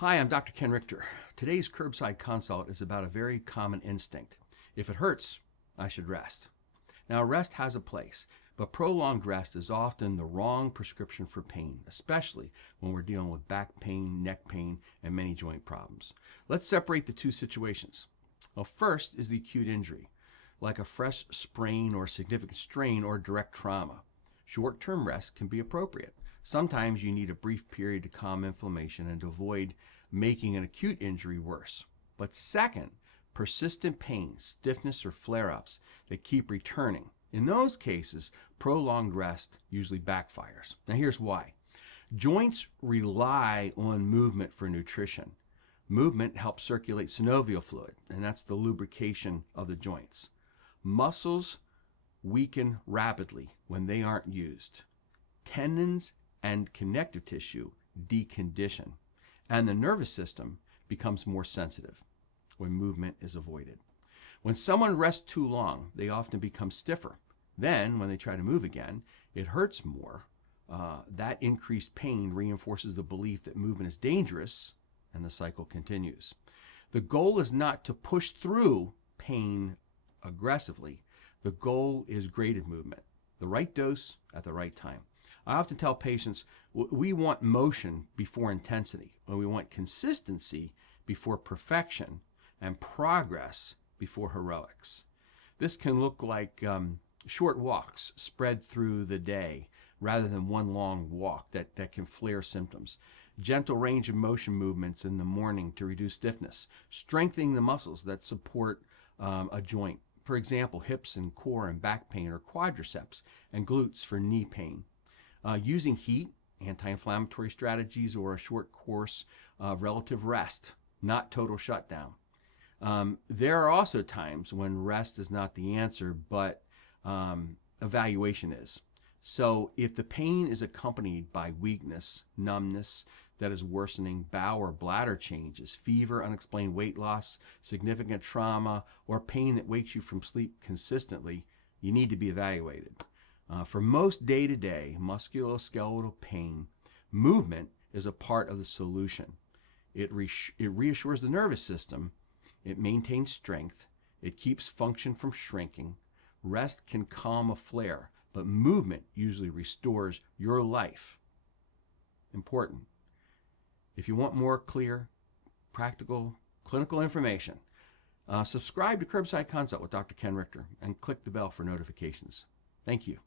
Hi, I'm Dr. Ken Rictor. Today's Curbside Consult is about a very common instinct. If it hurts, I should rest. Now, rest has a place, but prolonged rest is often the wrong prescription for pain, especially when we're dealing with back pain, neck pain, and many joint problems. Let's separate the two situations. Well, first is the acute injury, like a fresh sprain or significant strain or direct trauma. Short-term rest can be appropriate. Sometimes you need a brief period to calm inflammation and to avoid making an acute injury worse. But second, persistent pain, stiffness, or flare-ups that keep returning. In those cases, prolonged rest usually backfires. Now here's why. Joints rely on movement for nutrition. Movement helps circulate synovial fluid, and that's the lubrication of the joints. Muscles weaken rapidly when they aren't used. Tendons and connective tissue decondition, and the nervous system becomes more sensitive when movement is avoided. When someone rests too long, they often become stiffer. Then, when they try to move again, it hurts more. That increased pain reinforces the belief that movement is dangerous, and the cycle continues. The goal is not to push through pain aggressively. The goal is graded movement, the right dose at the right time. I often tell patients we want motion before intensity, and we want consistency before perfection, and progress before heroics. This can look like short walks spread through the day rather than one long walk that can flare symptoms. Gentle range of motion movements in the morning to reduce stiffness. Strengthening the muscles that support a joint. For example, hips and core and back pain, or quadriceps and glutes for knee pain. Using heat, anti-inflammatory strategies, or a short course of relative rest, not total shutdown. There are also times when rest is not the answer, but evaluation is. So if the pain is accompanied by weakness, numbness that is worsening, bowel or bladder changes, fever, unexplained weight loss, significant trauma, or pain that wakes you from sleep consistently, you need to be evaluated. For most day-to-day musculoskeletal pain, movement is a part of the solution. It reassures the nervous system. It maintains strength. It keeps function from shrinking. Rest can calm a flare, but movement usually restores your life. Important. If you want more clear, practical, clinical information, subscribe to Curbside Consult with Dr. Ken Rictor and click the bell for notifications. Thank you.